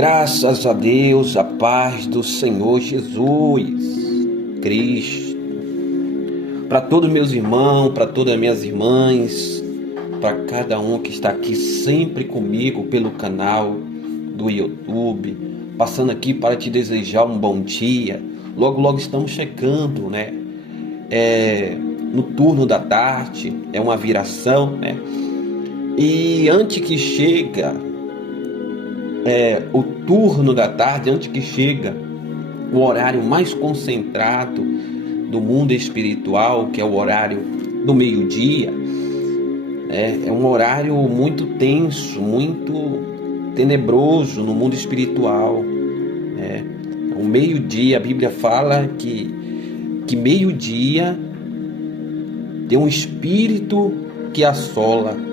Graças a Deus, a paz do Senhor Jesus Cristo. Para todos meus irmãos, para todas minhas irmãs, para cada um que está aqui sempre comigo pelo canal do YouTube, passando aqui para te desejar um bom dia. Logo estamos chegando, né? No turno da tarde, é uma viração, né? E antes que chega o turno da tarde, antes que chega o horário mais concentrado do mundo espiritual, que é o horário do meio-dia, é um horário muito tenso, muito tenebroso no mundo espiritual. O meio-dia, a Bíblia fala que meio-dia tem um espírito que assola.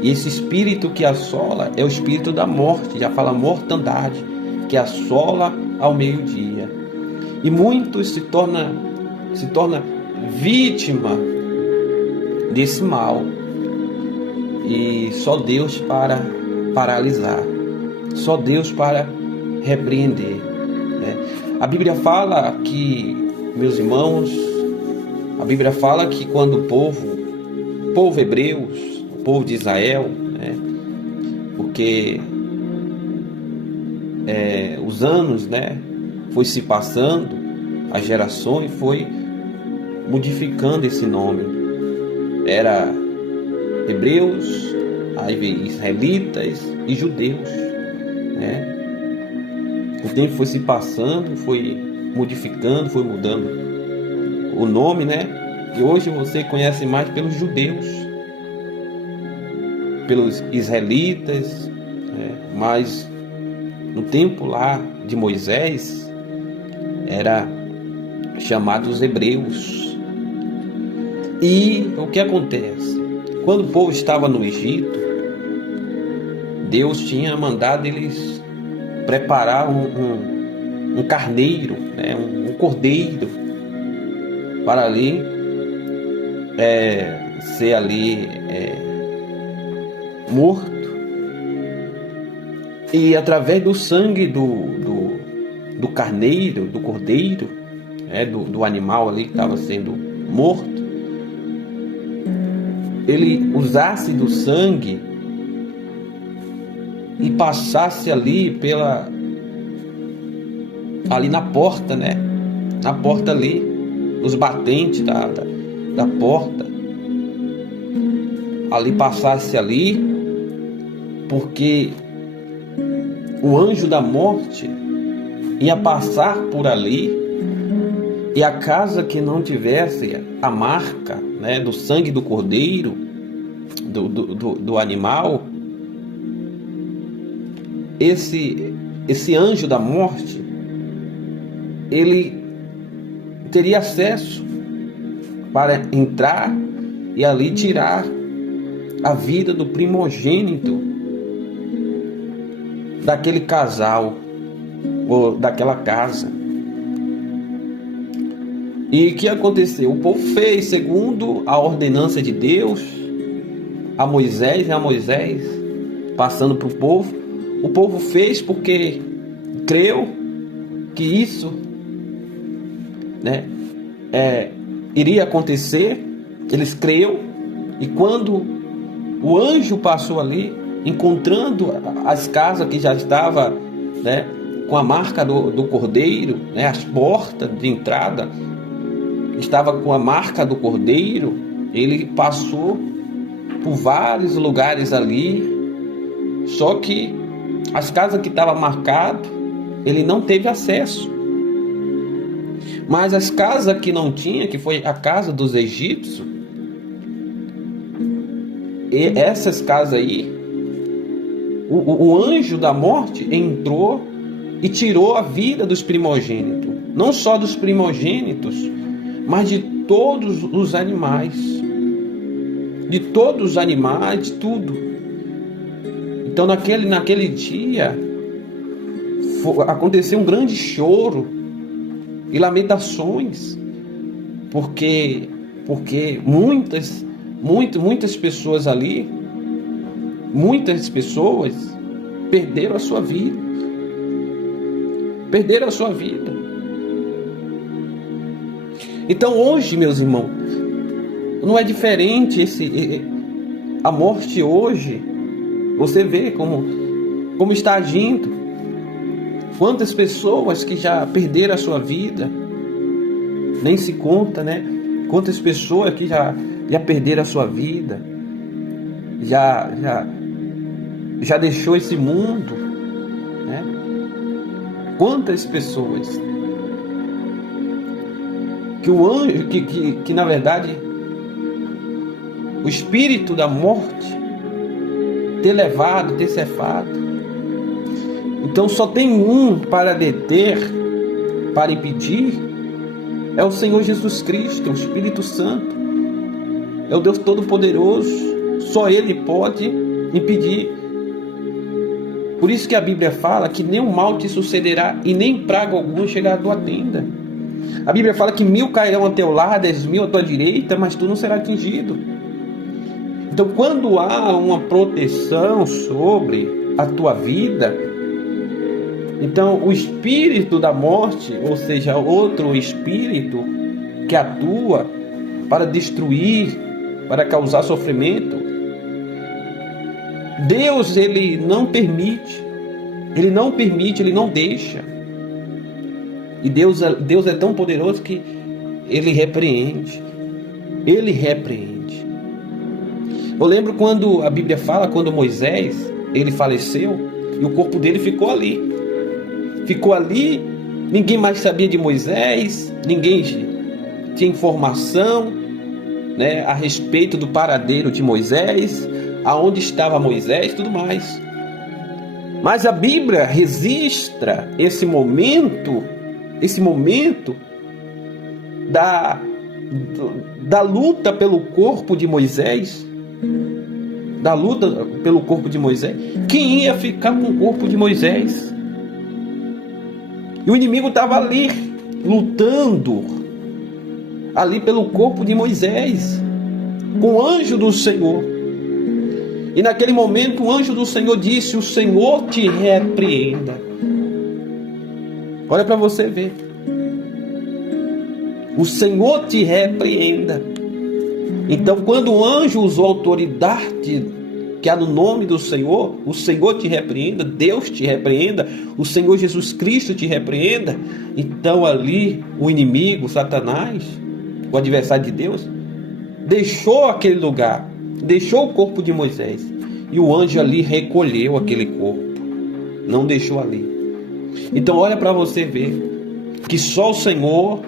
E esse espírito que assola é o espírito da morte, já fala mortandade, que assola ao meio-dia. E muitos se torna vítima desse mal. E só Deus para paralisar, só Deus para repreender. A Bíblia fala que, meus irmãos, a Bíblia fala que quando o povo hebreus, o povo de Israel, porque os anos, foi se passando, as gerações foi modificando esse nome. Era hebreus, aí veio israelitas e judeus. O tempo foi se passando, foi modificando, foi mudando o nome, e hoje você conhece mais pelos judeus, pelos israelitas, mas no tempo lá de Moisés era chamado os hebreus. E o que acontece? Quando o povo estava no Egito, Deus tinha mandado eles preparar um carneiro, um cordeiro, para ali ser ali morto, e através do sangue do carneiro, do cordeiro, do animal ali que estava sendo morto, ele usasse do sangue e passasse ali ali na porta, na porta ali, nos batentes da porta, ali passasse ali, porque o anjo da morte ia passar por ali, e a casa que não tivesse a marca, do sangue do cordeiro, do animal, esse anjo da morte, ele teria acesso para entrar e ali tirar a vida do primogênito daquele casal ou daquela casa. E o que aconteceu? O povo fez segundo a ordenança de Deus a Moisés, passando para o povo. O povo fez porque creu que isso iria acontecer. Eles creu, e quando o anjo passou ali, encontrando as casas que já estavam com a marca do cordeiro, as portas de entrada estava com a marca do cordeiro, ele passou por vários lugares ali, só que as casas que estavam marcadas, ele não teve acesso. Mas as casas que não tinha, que foi a casa dos egípcios, e essas casas aí, o anjo da morte entrou e tirou a vida dos primogênitos. Não só dos primogênitos, mas de todos os animais. De todos os animais, de tudo. Então naquele dia aconteceu um grande choro e lamentações, porque muitas pessoas ali, muitas pessoas perderam a sua vida, perderam a sua vida. Então hoje, meus irmãos, não é diferente a morte hoje. Você vê como está agindo. Quantas pessoas que já perderam a sua vida, nem se conta, né? Quantas pessoas que já perderam a sua vida, já deixou esse mundo, né? Quantas pessoas que o anjo, que na verdade o espírito da morte ter cefado. Então só tem um para deter, para impedir, é o Senhor Jesus Cristo, o Espírito Santo, é o Deus Todo-Poderoso. Só Ele pode impedir. Por isso que a Bíblia fala que nem o mal te sucederá e nem praga algum chegará à tua tenda. A Bíblia fala que 1000 cairão ao teu lado, 10.000 à tua direita, mas tu não serás atingido. Então, quando há uma proteção sobre a tua vida, então o espírito da morte, ou seja, outro espírito que atua para destruir, para causar sofrimento, Deus, Ele não permite, Ele não deixa. E Deus é tão poderoso que Ele repreende. Eu lembro quando a Bíblia fala, quando Moisés, ele faleceu, e o corpo dele ficou ali, ninguém mais sabia de Moisés, ninguém tinha informação, né, a respeito do paradeiro de Moisés, aonde estava Moisés, tudo mais. Mas a Bíblia registra esse momento da luta pelo corpo de Moisés, quem ia ficar com o corpo de Moisés? E o inimigo estava ali, lutando, ali pelo corpo de Moisés, com o anjo do Senhor. E naquele momento o anjo do Senhor disse: o Senhor te repreenda. Olha para você ver. O Senhor te repreenda. Então, quando o anjo usou a autoridade que há no nome do Senhor, o Senhor te repreenda, Deus te repreenda, o Senhor Jesus Cristo te repreenda. Então ali o inimigo, Satanás, o adversário de Deus, deixou aquele lugar, deixou o corpo de Moisés, e o anjo ali recolheu aquele corpo, não deixou ali. Então olha para você ver que só o Senhor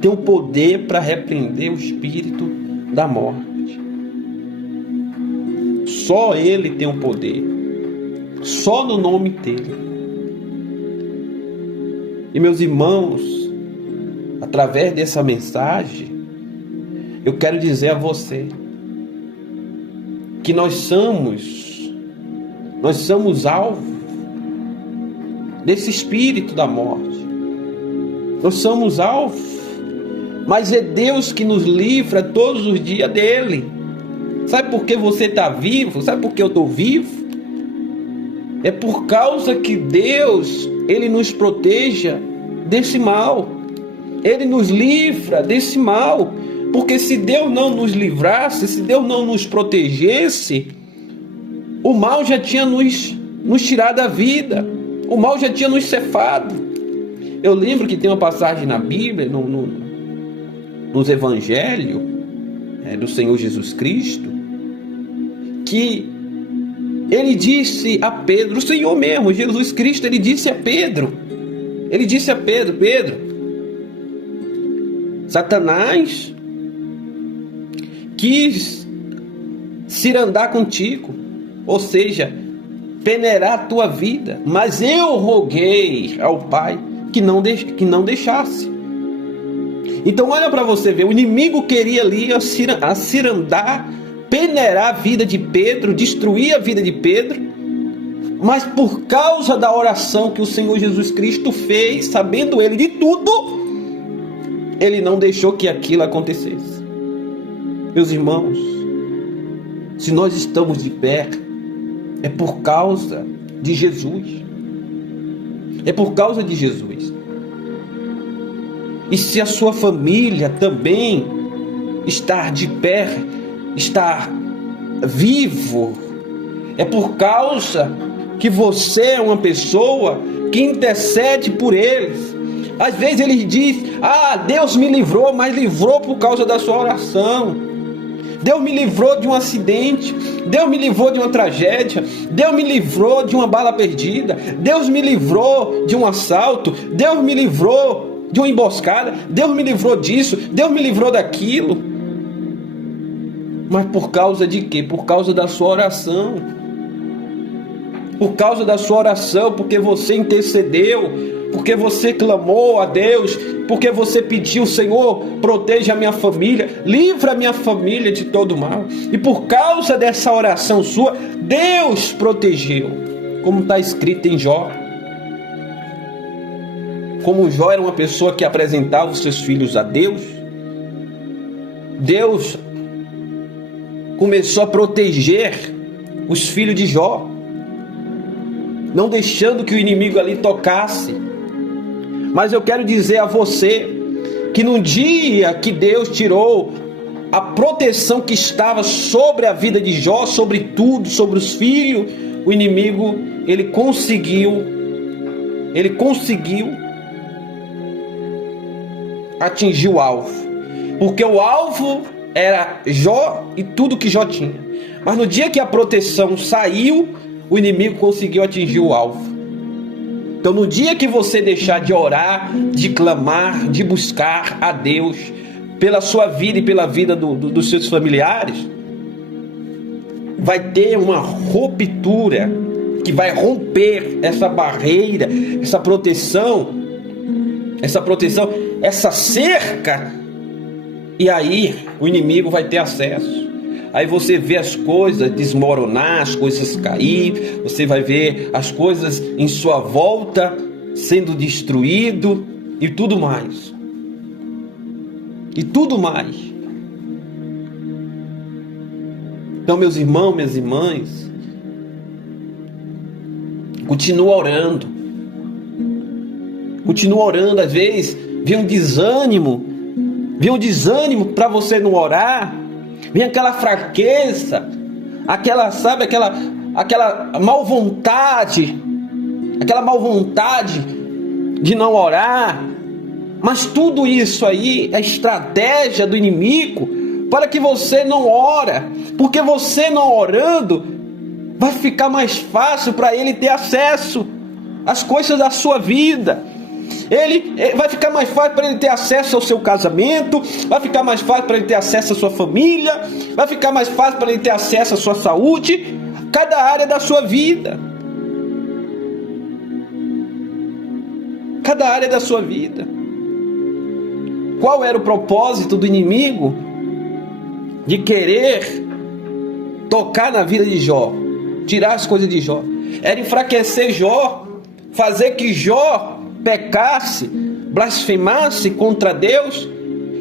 tem o poder para repreender o espírito da morte. Só Ele tem o poder, só no nome dele. E meus irmãos, através dessa mensagem, eu quero dizer a você que nós somos alvo desse espírito da morte. Nós somos alvo, mas é Deus que nos livra todos os dias dele. Sabe por que você está vivo? Sabe por que eu estou vivo? É por causa que Deus, Ele nos proteja desse mal. Ele nos livra desse mal. Porque se Deus não nos livrasse, se Deus não nos protegesse, o mal já tinha nos tirado a vida. O mal já tinha nos cefado. Eu lembro que tem uma passagem na Bíblia, nos Evangelhos do Senhor Jesus Cristo, que Ele disse a Pedro, o Senhor mesmo, Jesus Cristo, Ele disse a Pedro, Pedro, Satanás quis cirandar contigo, ou seja, peneirar a tua vida, mas eu roguei ao Pai que não deixasse. Então olha para você ver, o inimigo queria ali acirandar, peneirar a vida de Pedro, destruir a vida de Pedro, mas por causa da oração que o Senhor Jesus Cristo fez, sabendo Ele de tudo, Ele não deixou que aquilo acontecesse. Meus irmãos, se nós estamos de pé, é por causa de Jesus. É por causa de Jesus. E se a sua família também estar de pé, estar vivo, é por causa que você é uma pessoa que intercede por eles. Às vezes eles dizem: Deus me livrou, mas livrou por causa da sua oração. Deus me livrou de um acidente, Deus me livrou de uma tragédia, Deus me livrou de uma bala perdida, Deus me livrou de um assalto, Deus me livrou de uma emboscada, Deus me livrou disso, Deus me livrou daquilo. Mas por causa de quê? Por causa da sua oração. Por causa da sua oração, porque você intercedeu, porque você clamou a Deus, porque você pediu: Senhor, proteja a minha família, livra a minha família de todo mal. E por causa dessa oração sua, Deus protegeu, como está escrito em Jó. Como Jó era uma pessoa que apresentava os seus filhos a Deus, Deus começou a proteger os filhos de Jó, não deixando que o inimigo ali tocasse. Mas eu quero dizer a você que no dia que Deus tirou a proteção que estava sobre a vida de Jó, sobre tudo, sobre os filhos, o inimigo, ele conseguiu atingir o alvo, porque o alvo era Jó e tudo que Jó tinha. Mas no dia que a proteção saiu, o inimigo conseguiu atingir o alvo. Então, no dia que você deixar de orar, de clamar, de buscar a Deus pela sua vida e pela vida dos seus familiares, vai ter uma ruptura que vai romper essa barreira, essa proteção, essa cerca, e aí o inimigo vai ter acesso. Aí você vê as coisas desmoronar, as coisas cair, você vai ver as coisas em sua volta sendo destruído e tudo mais. E tudo mais. Então, meus irmãos, minhas irmãs, continua orando. Continua orando. Às vezes vem um desânimo para você não orar. Vem aquela fraqueza, aquela mal vontade de não orar. Mas tudo isso aí é estratégia do inimigo para que você não ore, porque você não orando vai ficar mais fácil para ele ter acesso às coisas da sua vida. Ele vai ficar mais fácil para ele ter acesso ao seu casamento, vai ficar mais fácil para ele ter acesso à sua família, vai ficar mais fácil para ele ter acesso à sua saúde, cada área da sua vida. Cada área da sua vida. Qual era o propósito do inimigo de querer tocar na vida de Jó, tirar as coisas de Jó? Era enfraquecer Jó, fazer que Jó pecasse, blasfemasse contra Deus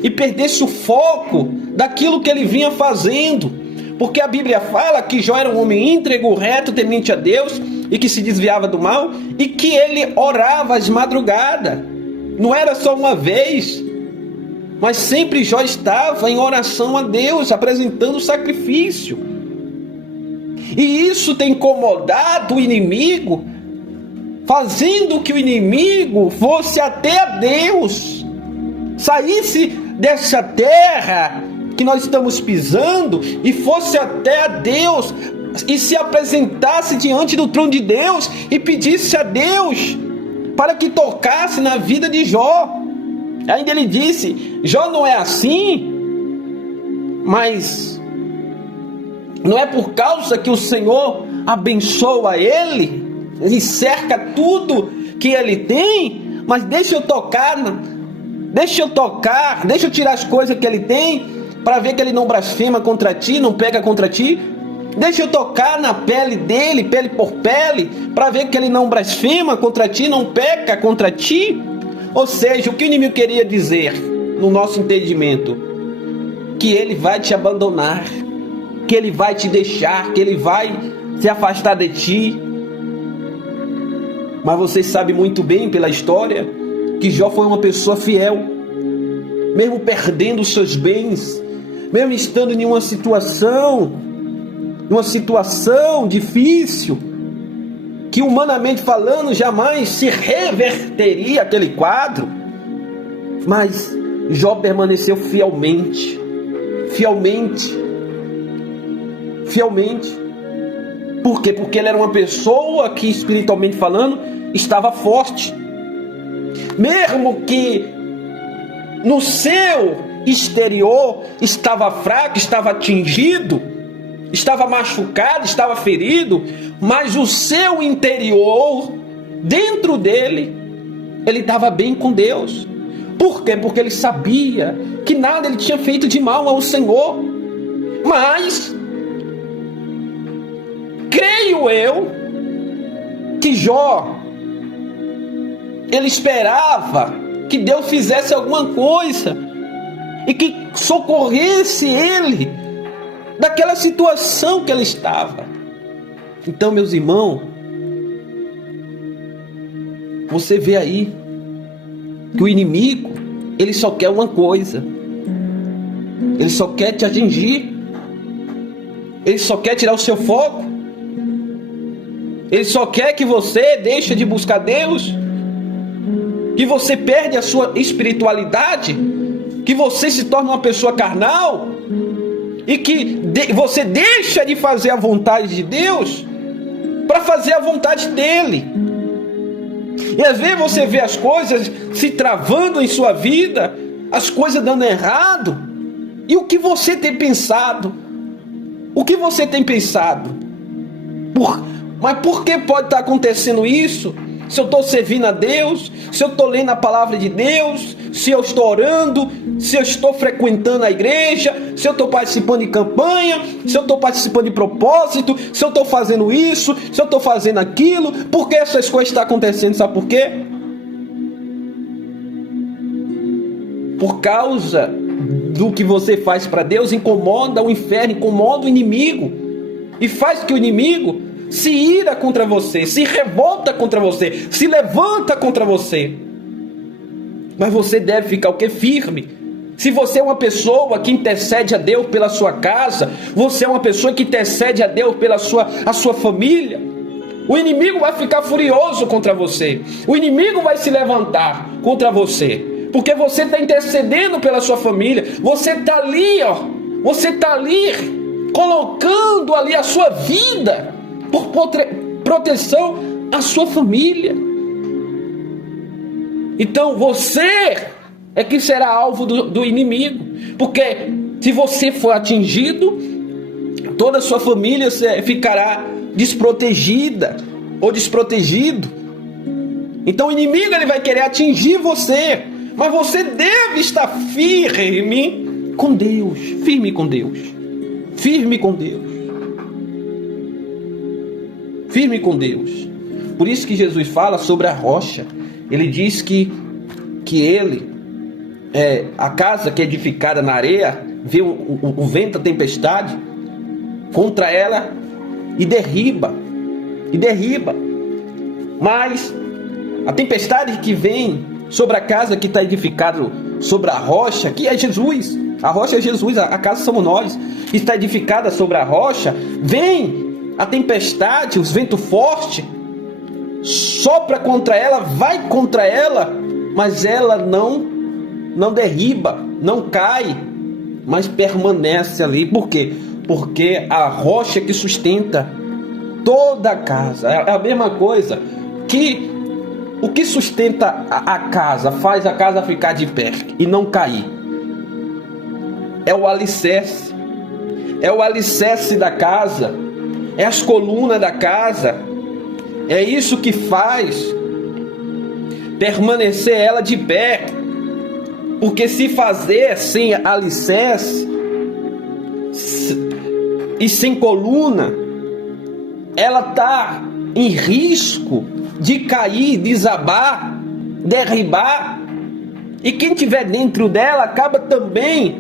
e perdesse o foco daquilo que ele vinha fazendo. Porque a Bíblia fala que Jó era um homem íntegro, reto, temente a Deus e que se desviava do mal e que ele orava às madrugadas. Não era só uma vez, mas sempre Jó estava em oração a Deus, apresentando sacrifício. E isso tem incomodado o inimigo, fazendo que o inimigo fosse até a Deus, saísse dessa terra que nós estamos pisando e fosse até a Deus e se apresentasse diante do trono de Deus e pedisse a Deus para que tocasse na vida de Jó. Ainda ele disse: Jó não é assim, mas não é por causa que o Senhor abençoa ele, ele cerca tudo que ele tem, mas deixa eu tirar as coisas que ele tem, para ver que ele não blasfema contra ti, não pega contra ti. Deixa eu tocar na pele dele, pele por pele, para ver que ele não blasfema contra ti, não peca contra ti. Ou seja, o que o inimigo queria dizer, no nosso entendimento, que ele vai te abandonar, que ele vai te deixar, que ele vai se afastar de ti. Mas você sabe muito bem pela história que Jó foi uma pessoa fiel, mesmo perdendo os seus bens, mesmo estando em uma situação difícil, que humanamente falando jamais se reverteria aquele quadro, mas Jó permaneceu fielmente. Por quê? Porque ele era uma pessoa que, espiritualmente falando, estava forte. Mesmo que no seu exterior estava fraco, estava atingido, estava machucado, estava ferido, mas o seu interior, dentro dele, ele estava bem com Deus. Por quê? Porque ele sabia que nada ele tinha feito de mal ao Senhor. Mas creio eu que Jó, ele esperava que Deus fizesse alguma coisa e que socorresse ele daquela situação que ele estava. Então, meus irmãos, você vê aí que o inimigo, ele só quer uma coisa. Ele só quer te atingir. Ele só quer tirar o seu foco. Ele só quer que você deixe de buscar Deus, que você perde a sua espiritualidade, que você se torne uma pessoa carnal e que você deixa de fazer a vontade de Deus para fazer a vontade dele. E às vezes você vê as coisas se travando em sua vida, as coisas dando errado. E o que você tem pensado? O que você tem pensado? Mas por que pode estar acontecendo isso? Se eu estou servindo a Deus, se eu estou lendo a palavra de Deus, se eu estou orando, se eu estou frequentando a igreja, se eu estou participando de campanha, se eu estou participando de propósito, se eu estou fazendo isso, se eu estou fazendo aquilo, por que essas coisas estão acontecendo? Sabe por quê? Por causa do que você faz para Deus, incomoda o inferno, incomoda o inimigo, e faz que o inimigo se ira contra você, se revolta contra você, se levanta contra você. Mas você deve ficar o quê? Firme. Se você é uma pessoa que intercede a Deus pela sua casa, você é uma pessoa que intercede a Deus pela a sua família, o inimigo vai ficar furioso contra você, o inimigo vai se levantar contra você, porque você está intercedendo pela sua família, você está ali, você está ali colocando ali a sua vida por proteção à sua família. Então você é que será alvo do inimigo, porque se você for atingido, toda a sua família ficará desprotegida ou desprotegido. Então o inimigo ele vai querer atingir você, mas você deve estar firme com Deus, firme com Deus, firme com Deus, firme com Deus. Por isso que Jesus fala sobre a rocha. Ele diz que ele a casa que é edificada na areia, vê o vento, a tempestade contra ela e derriba. Mas a tempestade que vem sobre a casa que está edificada sobre a rocha, que é Jesus, a rocha é Jesus, a casa somos nós, que está edificada sobre a rocha, vem a tempestade, os ventos fortes, sopra contra ela, vai contra ela, mas ela não derriba, não cai, mas permanece ali. Por quê? Porque a rocha que sustenta toda a casa. É a mesma coisa que o que sustenta a casa, faz a casa ficar de pé e não cair, é o alicerce. É o alicerce da casa, é as colunas da casa. É isso que faz permanecer ela de pé. Porque se fazer sem alicerce e sem coluna, ela está em risco de cair, desabar, derribar. E quem estiver dentro dela acaba também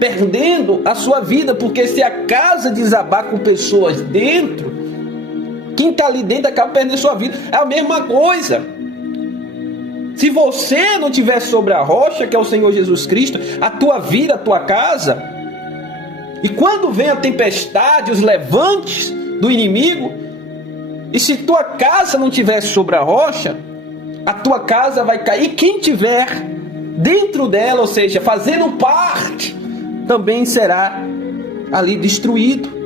perdendo a sua vida. Porque se a casa desabar com pessoas dentro, quem está ali dentro acaba perdendo sua vida. É a mesma coisa. Se você não tiver sobre a rocha, que é o Senhor Jesus Cristo, a tua vida, a tua casa, e quando vem a tempestade, os levantes do inimigo, e se tua casa não tiver sobre a rocha, a tua casa vai cair. Quem tiver dentro dela, ou seja, fazendo parte, também será ali destruído.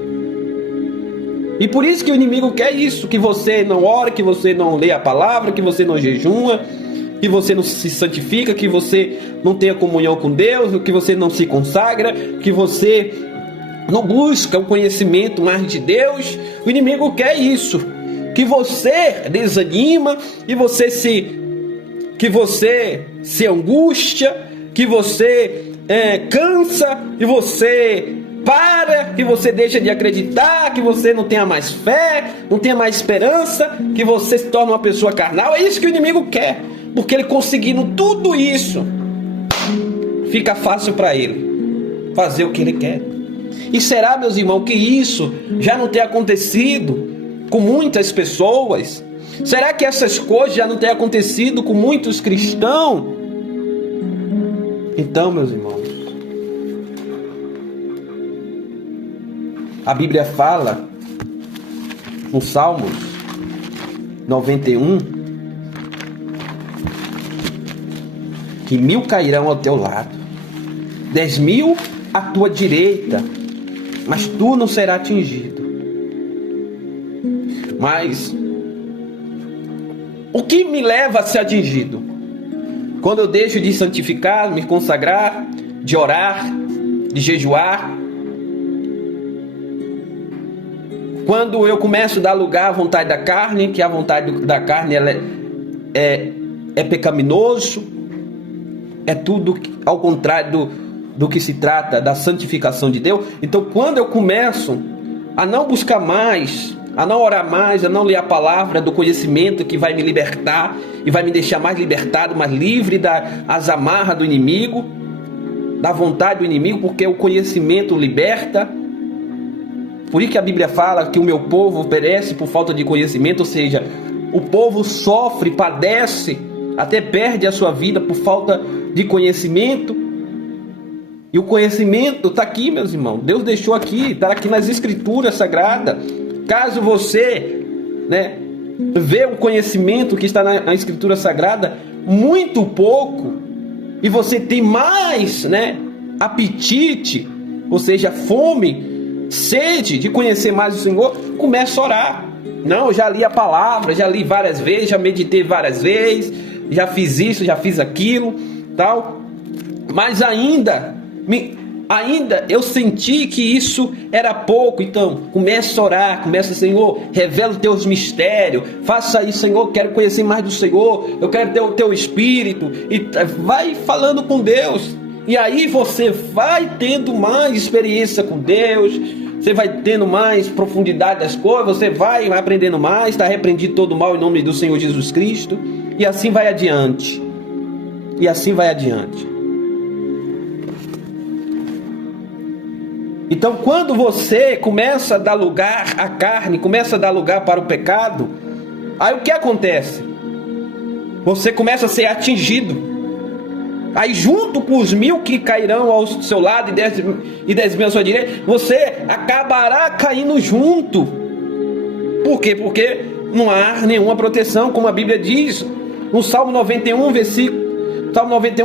E por isso que o inimigo quer isso, que você não ore, que você não lê a palavra, que você não jejua, que você não se santifica, que você não tenha comunhão com Deus, que você não se consagra, que você não busca o conhecimento mais de Deus. O inimigo quer isso, que você desanima, que você se angustia, que você cansa, que você para, que você deixa de acreditar, que você não tenha mais fé, não tenha mais esperança, que você se torne uma pessoa carnal. É isso que o inimigo quer, porque ele conseguindo tudo isso, fica fácil para ele fazer o que ele quer. E será, meus irmãos, que isso já não tem acontecido com muitas pessoas? Será que essas coisas já não têm acontecido com muitos cristãos? Então, meus irmãos, a Bíblia fala no Salmos 91 que 1000 cairão ao teu lado, 10.000 à tua direita, mas tu não serás atingido. Mas o que me leva a ser atingido? Quando eu deixo de santificar, me consagrar, de orar, de jejuar. Quando eu começo a dar lugar à vontade da carne, que a vontade da carne ela é pecaminoso, é tudo ao contrário do que se trata da santificação de Deus. Então, quando eu começo a não buscar mais, a não orar mais, a não ler a palavra do conhecimento que vai me libertar e vai me deixar mais libertado, mais livre das amarras do inimigo, da vontade do inimigo, porque o conhecimento liberta. Por isso que a Bíblia fala que o meu povo perece por falta de conhecimento, ou seja, o povo sofre, padece, até perde a sua vida por falta de conhecimento. E o conhecimento está aqui, meus irmãos. Deus deixou aqui, está aqui nas Escrituras Sagradas. Caso você vê o conhecimento que está na Escritura Sagrada muito pouco, e você tem mais apetite, ou seja, fome, sede de conhecer mais o Senhor, comece a orar. Não, eu já li a palavra, já li várias vezes, já meditei várias vezes, já fiz isso, já fiz aquilo, tal. Mas ainda eu senti que isso era pouco. Então comece a orar, Senhor, revela os teus mistérios, faça isso, Senhor, quero conhecer mais do Senhor, eu quero ter o teu Espírito, e vai falando com Deus, e aí você vai tendo mais experiência com Deus, você vai tendo mais profundidade das coisas, você vai aprendendo mais, está repreendido todo o mal em nome do Senhor Jesus Cristo, e assim vai adiante, Então, quando você começa a dar lugar à carne, começa a dar lugar para o pecado, aí o que acontece? Você começa a ser atingido. Aí, junto com os 1000 que cairão ao seu lado e 10.000 à sua direita, você acabará caindo junto. Por quê? Porque não há nenhuma proteção, como a Bíblia diz no Salmo 91,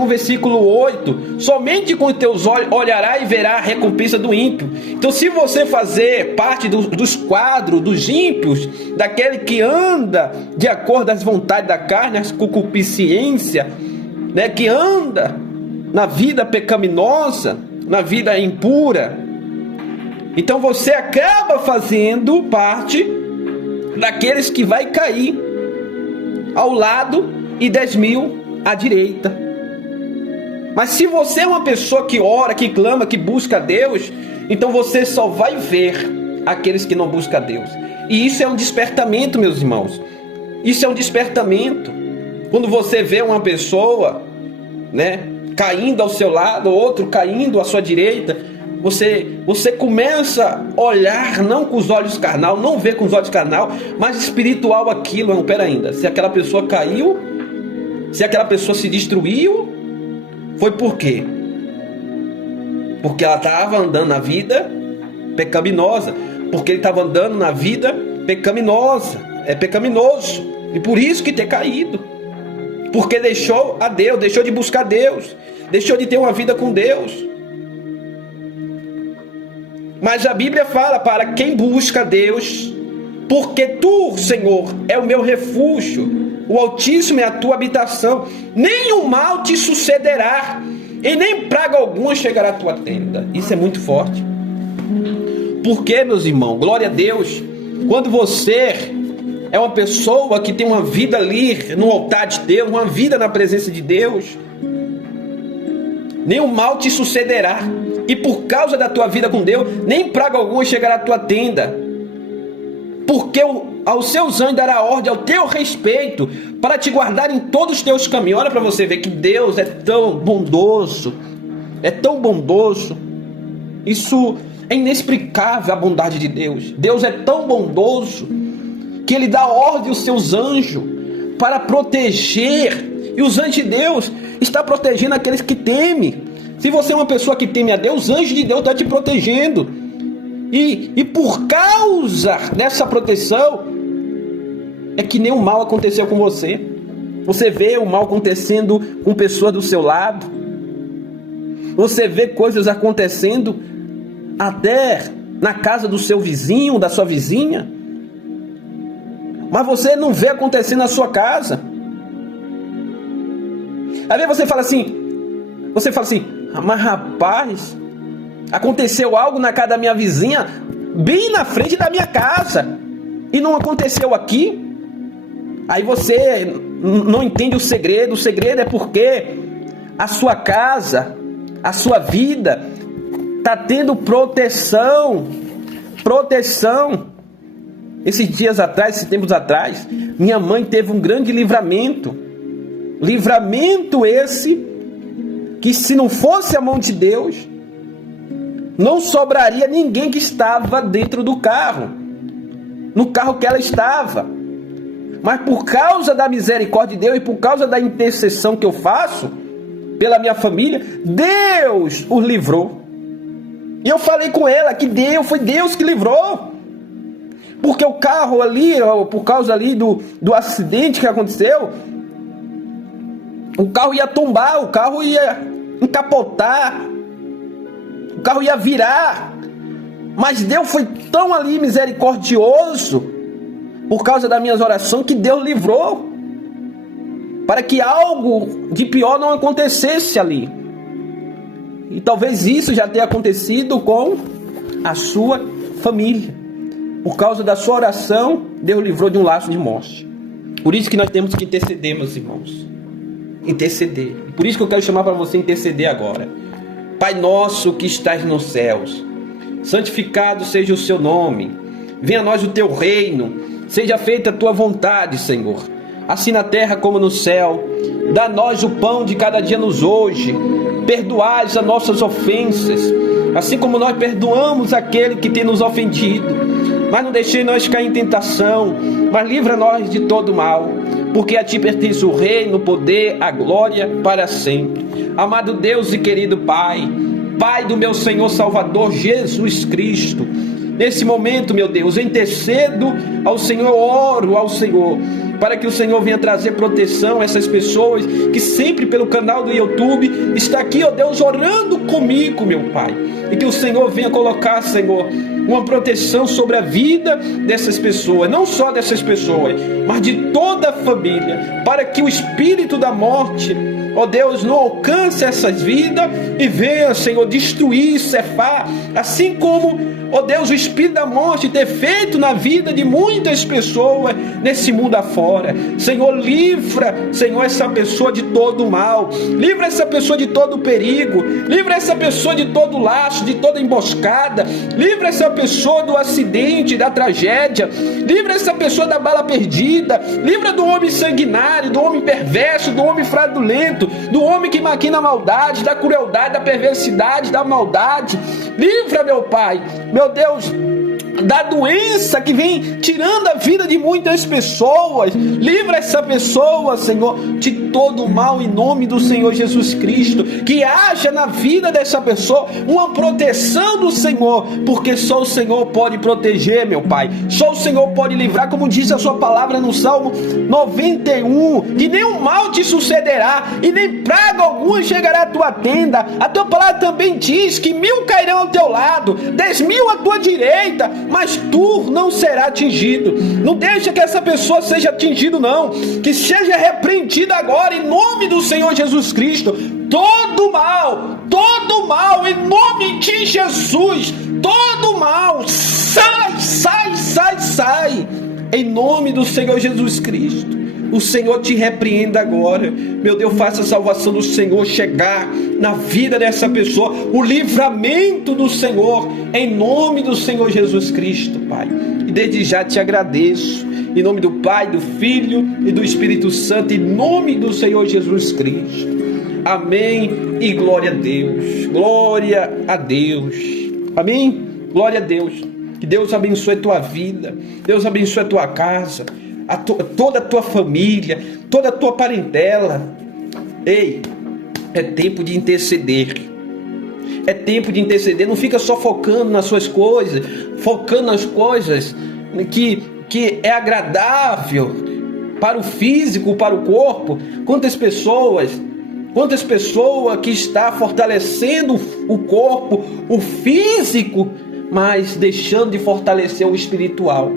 versículo 8, somente com os teus olhos olhará e verá a recompensa do ímpio. Então, se você fazer parte dos quadros dos ímpios, daquele que anda de acordo às vontades da carne, às concupiscência, que anda na vida pecaminosa, na vida impura, então você acaba fazendo parte daqueles que vai cair ao lado e 10.000 à direita. Mas se você é uma pessoa que ora, que clama, que busca Deus, então você só vai ver aqueles que não buscam Deus. E isso é um despertamento, meus irmãos. Isso é um despertamento. Quando você vê uma pessoa, caindo ao seu lado, outro caindo à sua direita, Você começa a olhar não com os olhos carnal, não ver com os olhos carnal, mas espiritual aquilo. Não, pera ainda, se aquela pessoa caiu, se aquela pessoa se destruiu, foi por quê? Porque ela estava andando na vida pecaminosa, porque ele estava andando na vida pecaminosa, é pecaminoso, e por isso que ter caído, porque deixou a Deus, deixou de buscar Deus, deixou de ter uma vida com Deus. Mas a Bíblia fala para quem busca Deus, porque tu, Senhor, é o meu refúgio, o Altíssimo é a tua habitação, nenhum mal te sucederá, e nem praga alguma chegará à tua tenda. Isso é muito forte. Porque, meus irmãos, glória a Deus, quando você é uma pessoa que tem uma vida ali no altar de Deus, uma vida na presença de Deus, nenhum mal te sucederá, e por causa da tua vida com Deus, nem praga alguma chegará à tua tenda, porque aos seus anjos dará ordem ao teu respeito, para te guardar em todos os teus caminhos. Olha para você ver que Deus é tão bondoso, é tão bondoso. Isso é inexplicável, a bondade de Deus. Deus é tão bondoso que Ele dá ordem aos seus anjos para proteger, e os anjos de Deus estão protegendo aqueles que temem. Se você é uma pessoa que teme a Deus, os anjos de Deus estão te protegendo. E por causa dessa proteção, é que nenhum mal aconteceu com você. Você vê o mal acontecendo com pessoas do seu lado. Você vê coisas acontecendo até na casa do seu vizinho, da sua vizinha. Mas você não vê acontecendo na sua casa. Às vezes você fala assim, mas rapaz, aconteceu algo na casa da minha vizinha, bem na frente da minha casa, e não aconteceu aqui. Aí você não entende o segredo. O segredo é porque a sua casa, a sua vida está tendo proteção. Esses dias atrás, esses tempos atrás, minha mãe teve um grande livramento esse que, se não fosse a mão de Deus, não sobraria ninguém que estava dentro do carro, no carro que ela estava. Mas por causa da misericórdia de Deus e por causa da intercessão que eu faço pela minha família, Deus os livrou. E eu falei com ela que foi Deus que livrou. Porque o carro ali, por causa ali do acidente que aconteceu, o carro ia tombar, o carro ia encapotar, o carro ia virar. Mas Deus foi tão ali misericordioso, por causa das minhas orações, que Deus livrou, para que algo de pior não acontecesse ali. E talvez isso já tenha acontecido com a sua família. Por causa da sua oração, Deus livrou de um laço de morte. Por isso que nós temos que interceder, meus irmãos. Interceder. Por isso que eu quero chamar para você interceder agora. Pai nosso que estás nos céus, santificado seja o seu nome. Venha a nós o teu reino. Seja feita a tua vontade, Senhor, assim na terra como no céu. Dá-nos o pão de cada dia nos hoje. Perdoai as nossas ofensas, assim como nós perdoamos aquele que tem nos ofendido. Mas não deixei nós cair em tentação, mas livra-nós de todo mal, porque a ti pertence o reino, o poder, a glória para sempre. Amado Deus e querido Pai, Pai do meu Senhor Salvador Jesus Cristo, nesse momento, meu Deus, eu intercedo ao Senhor, oro ao Senhor, para que o Senhor venha trazer proteção a essas pessoas que sempre pelo canal do YouTube está aqui, ó Deus, orando comigo, meu Pai. E que o Senhor venha colocar, Senhor, uma proteção sobre a vida dessas pessoas, não só dessas pessoas, mas de toda a família, para que o espírito da morte, ó Deus, não alcance essas vidas e venha, Senhor, destruir, cefar, assim como, ó Deus, o espírito da morte ter feito na vida de muitas pessoas nesse mundo afora. Senhor, livra, Senhor, essa pessoa de todo o mal, livra essa pessoa de todo o perigo, livra essa pessoa de todo o laço, de toda emboscada, livra essa pessoa do acidente, da tragédia, livra essa pessoa da bala perdida, livra do homem sanguinário, do homem perverso, do homem fraudulento, do homem que maquina a maldade, da crueldade, da perversidade, da maldade. Livra, meu Pai, meu Deus, da doença que vem tirando a vida de muitas pessoas. Livra essa pessoa, Senhor, de todo o mal em nome do Senhor Jesus Cristo. Que haja na vida dessa pessoa uma proteção do Senhor, porque só o Senhor pode proteger, meu Pai. Só o Senhor pode livrar, como diz a sua palavra no Salmo 91, que nenhum mal te sucederá e nem praga alguma chegará à tua tenda. A tua palavra também diz que 1000 cairão ao teu lado, 10.000 à tua direita, mas tu não será atingido. Não deixa que essa pessoa seja atingida, não. Que seja repreendida agora em nome do Senhor Jesus Cristo. Todo mal, em nome de Jesus, todo mal, sai, em nome do Senhor Jesus Cristo. O Senhor te repreenda agora. Meu Deus, faça a salvação do Senhor chegar na vida dessa pessoa, o livramento do Senhor, em nome do Senhor Jesus Cristo, Pai. E desde já te agradeço, em nome do Pai, do Filho e do Espírito Santo, em nome do Senhor Jesus Cristo. Amém e glória a Deus. Glória a Deus. Amém? Glória a Deus. Que Deus abençoe a tua vida. Deus abençoe a tua casa, toda a tua família, toda a tua parentela. Ei, é tempo de interceder. É tempo de interceder. Não fica só focando nas suas coisas, focando nas coisas que é agradável para o físico, para o corpo. Quantas pessoas que está fortalecendo o corpo, o físico, mas deixando de fortalecer o espiritual.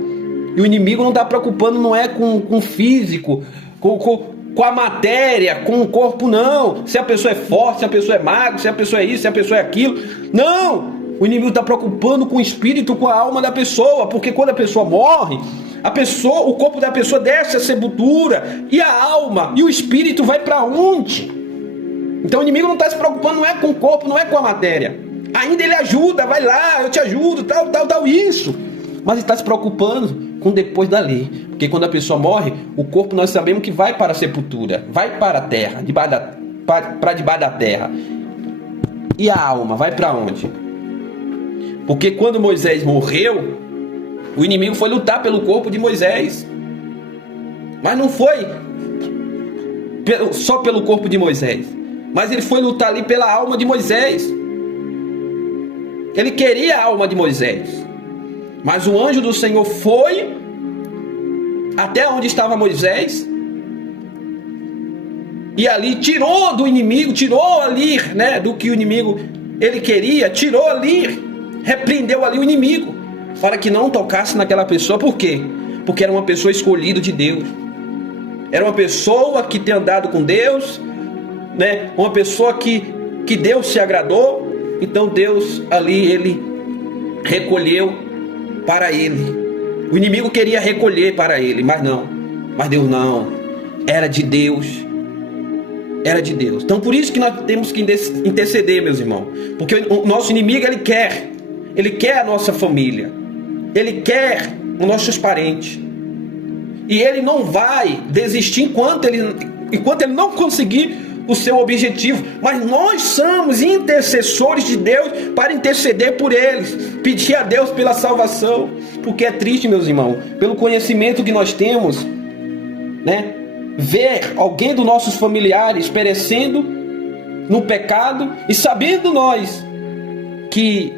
E o inimigo não está preocupando, não é com o físico, com a matéria, com o corpo, não. Se a pessoa é forte, se a pessoa é magra, se a pessoa é isso, se a pessoa é aquilo. Não! O inimigo está preocupando com o espírito, com a alma da pessoa, porque quando a pessoa morre, o corpo da pessoa desce a sepultura, e a alma e o espírito vai para onde? Então o inimigo não está se preocupando, não é com o corpo, não é com a matéria. Ainda ele ajuda, vai lá, eu te ajudo, tal, isso. Mas ele está se preocupando com depois dali. Porque quando a pessoa morre, o corpo nós sabemos que vai para a sepultura, vai para a terra, para debaixo da terra. E a alma vai para onde? Porque quando Moisés morreu, o inimigo foi lutar pelo corpo de Moisés. Mas não foi só pelo corpo de Moisés, mas ele foi lutar ali pela alma de Moisés. Ele queria a alma de Moisés. Mas o anjo do Senhor foi até onde estava Moisés e ali tirou do inimigo, tirou ali, do que o inimigo ele queria, tirou ali, repreendeu ali o inimigo para que não tocasse naquela pessoa. Por quê? Porque era uma pessoa escolhida de Deus. Era uma pessoa que tem andado com Deus, uma pessoa que Deus se agradou. Então Deus ali, ele recolheu para ele. O inimigo queria recolher para ele, mas Deus não. Era de Deus. Era de Deus. Então por isso que nós temos que interceder, meus irmãos. Porque o nosso inimigo, ele quer a nossa família. Ele quer os nossos parentes. E ele não vai desistir enquanto ele não conseguir o seu objetivo. Mas nós somos intercessores de Deus para interceder por eles, pedir a Deus pela salvação. Porque é triste, meus irmãos, pelo conhecimento que nós temos, ver alguém dos nossos familiares perecendo no pecado e sabendo nós que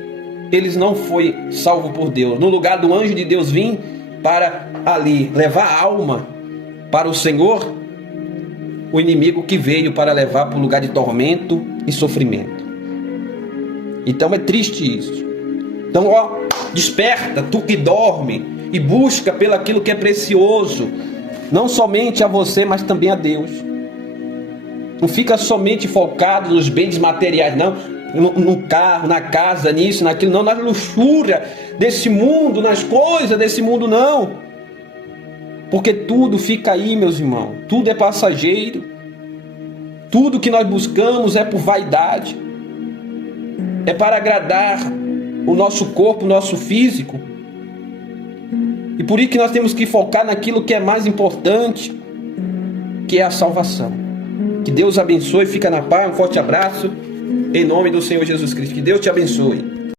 eles não foi salvo por Deus. No lugar do anjo de Deus vir para ali levar a alma para o Senhor, o inimigo que veio para levar para o lugar de tormento e sofrimento. Então é triste isso. Então, desperta, tu que dorme, e busca pelo aquilo que é precioso, não somente a você, mas também a Deus. Não fica somente focado nos bens materiais, não, no carro, na casa, nisso, naquilo, não, na luxúria desse mundo, nas coisas desse mundo, não. Porque tudo fica aí, meus irmãos, tudo é passageiro. Tudo que nós buscamos é por vaidade, é para agradar o nosso corpo, o nosso físico. E por isso que nós temos que focar naquilo que é mais importante, que é a salvação. Que Deus abençoe, fica na paz, um forte abraço, em nome do Senhor Jesus Cristo. Que Deus te abençoe.